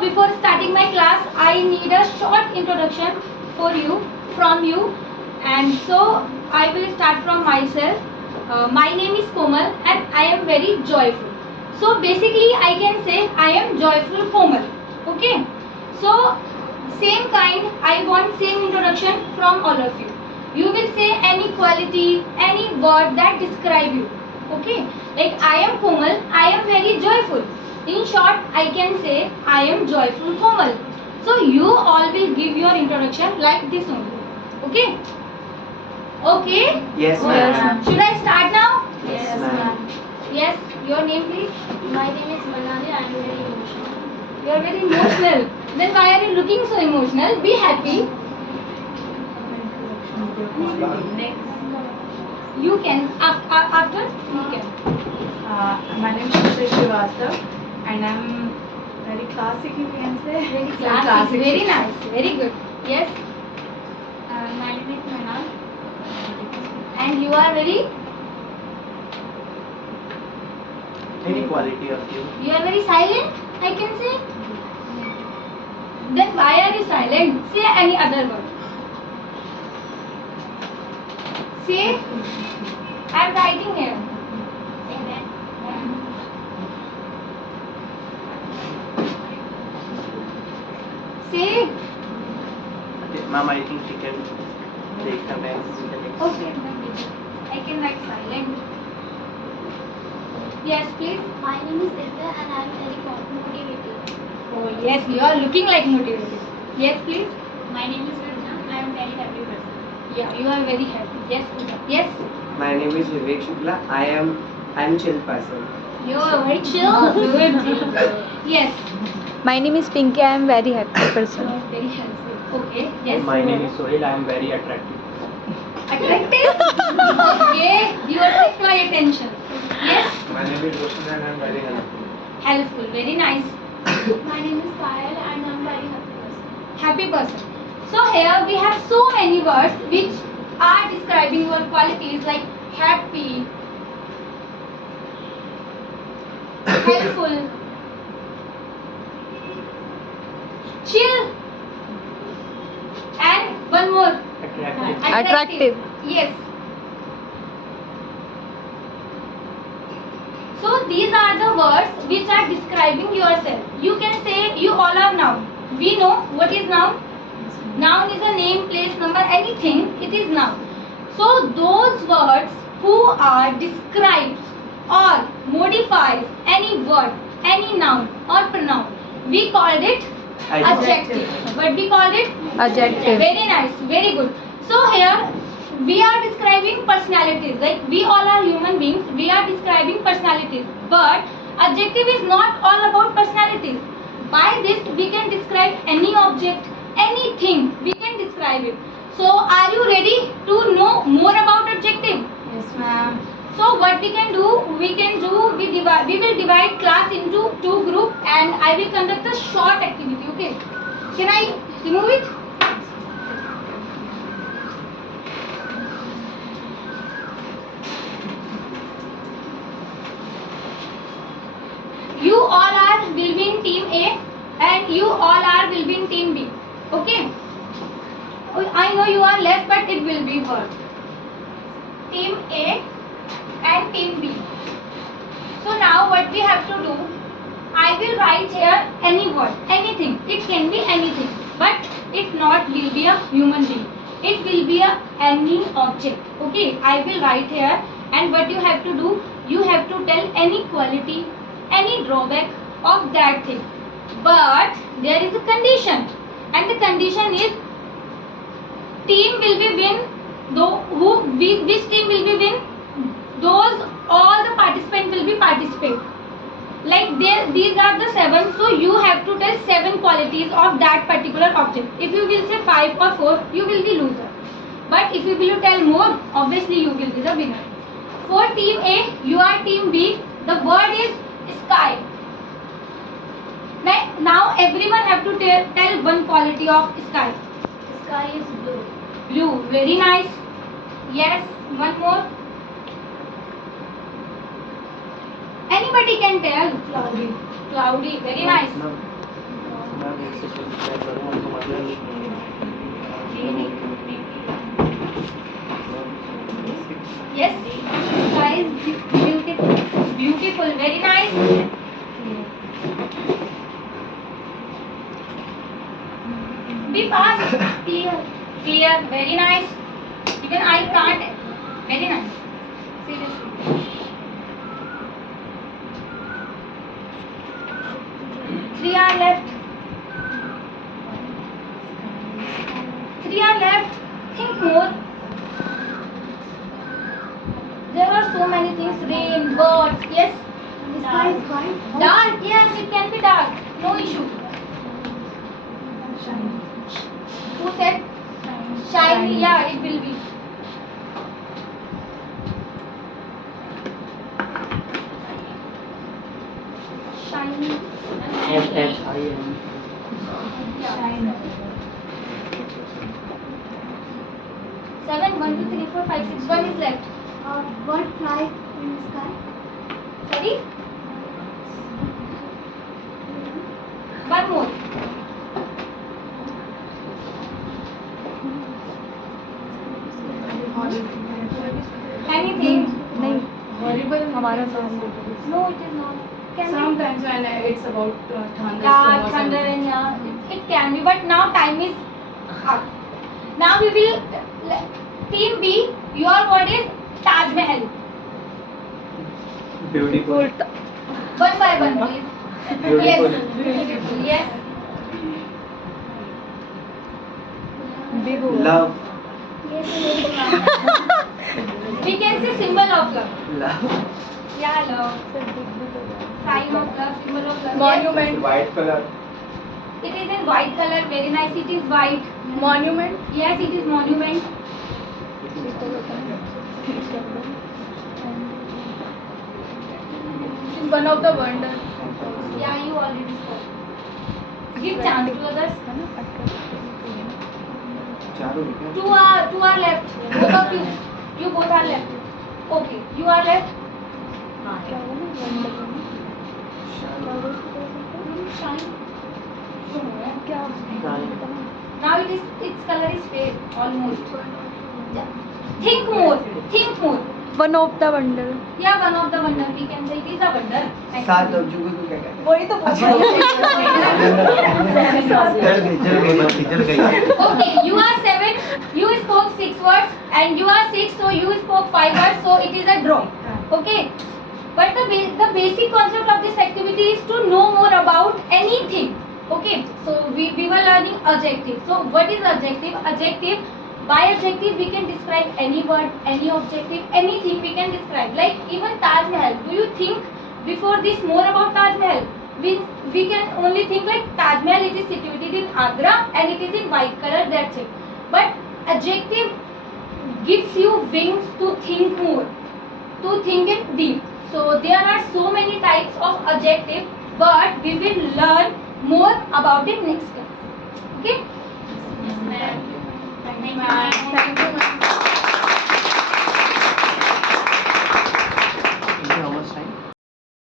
before starting my class, I need a short introduction from you, and so I will start from myself. My name is Komal, and I am very joyful. So basically, I can say I am joyful Komal. Okay. So same kind, I want same introduction from all of you. You will say any quality, any word that describe you. Okay. Like I am Komal, I am very joyful. In short, I can say I am joyful Komal. So you all will give your introduction like this only. Okay? Okay? Yes, ma'am. Should I start now? Yes, ma'am. Yes. Your name, please. My name is Manali. I am very emotional. You are very emotional. Then why are you looking so emotional? Be happy. Next, You can. After you can. my name is Shruti Srivastav, and I'm very classic, you can say. Very So classic. Very nice. Very good. Yes. My name is Manal. And you are very. Any quality of you? You are very silent. I can say. Then why are you silent? Say any other word. Say. I am writing here. Say. Okay, ma'am, I think she can take the next. Okay. I can write silent. Yes, please. My name is Divya and I am very motivated. Oh yes, you are looking like motivated. Yes, please. My name is Virna. I am very happy person. Yeah, you are very happy. Yes, Pooja. Yes. My name is Vivek Shukla. I'm chill person. You are very chill. Good. Chill. Yes. My name is Pinky. I am very happy person. Very helpful. Okay. Yes. My name is Sohil. I am very attractive. Attractive. Okay. You are take my attention. Yes. My name is Roshan and I am very helpful. Helpful. Very nice. My name is Kyle and I am very happy person. Happy person. So here we have so many words which are describing your qualities like happy, helpful, chill, and one more. Attractive. Yes. So these are the words which are describing yourself. You can say you all are noun. We know what is noun. Noun is a name, place, number, anything. It is noun. So those words who are describes or modifies any word, any noun or pronoun, we called it adjective. But we called it Adjective. very nice, very good. So here we are describing personalities. Like we all are human beings, we are describing personalities. But adjective is not all about personalities. By this we can describe any object, anything. We can describe it. So are you ready to know more about adjective? Yes, ma'am. So what we will divide class into two group and I will conduct a short activity. Okay? Can I remove it? You all are will be in team A and you all are will be in team B. Okay? I know you are less, but it will be work. Team A and team B. So now what we have to do, I will write here any word, anything. It can be anything, but it not will be a human being. It will be a any object. Okay, I will write here, and what you have to do, you have to tell any quality, any drawback of that thing. But there is a condition, and the condition is team will be win. Which team will be win? Those all the participants will be participate. Like these are the 7, so you have to tell 7 qualities of that particular object. If you will say 5 or 4, you will be loser. But if you will tell more, obviously you will be the winner. For team A, you are team B. The word is sky. Now everyone have to tell one quality of sky. Sky is blue. Blue, very nice. Yes, one more. Anybody can tell. Cloudy. Cloudy, very nice. Ma'am एक second check करूँ हमको मतलब Yes. Sky is beautiful. Beautiful. Very nice. Be fast. Clear. Clear. Very nice. Even I can't. Very nice. Seriously. 3 are left. 3 are left. Think more. There are so many things. Rain, birds. Yes. The sky is white. Dark. Yes, it can be dark. No issue. Who said? Shiny. Yeah, it will be. Shiny. SHIN Yeah. 7, 1, 2, 3, 4, 5, 6. 1 is left. Bird flies in the sky. Sorry? One more. Anything? नहीं Horrible. हमारा नाम No, it is not. Can be. Sometimes when it's about thunder. Yeah, thunder and yeah, it can be. But now time is up. Now we will team B. Your word is Taj Mahal. beautiful One by one, please. Beautiful. Yes. Beautiful. Yes. Big love We can say symbol of love. love Yeah, love. Sign of love, symbol of love. Monument. white color Yes. It is in white color. Very nice. It is white. Monument. Yes, it is monument. One of the wonder. Yeah, you already spoke. Give chance to others. चारों लिखे Two are left. Both of you. You both are left. Okay. You are left. Shine. Now its color is fade almost. Think more. Think more. One of the wonder. Yeah, one of the wonder. We can say it is a wonder. सात अजूबे को क्या कहते हैं वही तो पूछ रही जल गई बत्ती जल गई Okay, you are 7. You spoke 6 words, and you are 6, so you spoke 5 words. So it is a draw. Okay. But the basic concept of this activity is to know more about anything. Okay. So we were learning adjective. So what is adjective? Adjective. By adjective we can describe any word, any objective, anything we can describe. Like even Taj Mahal. Do you think before this more about Taj Mahal? We can only think like Taj Mahal. It is situated in Agra and it is in white color. That's it. But adjective gives you wings to think more, to think it deep. So there are so many types of adjective, but we will learn more about it next class. Okay? Yes, ma'am. Thank you, ma'am. Thank you, ma'am.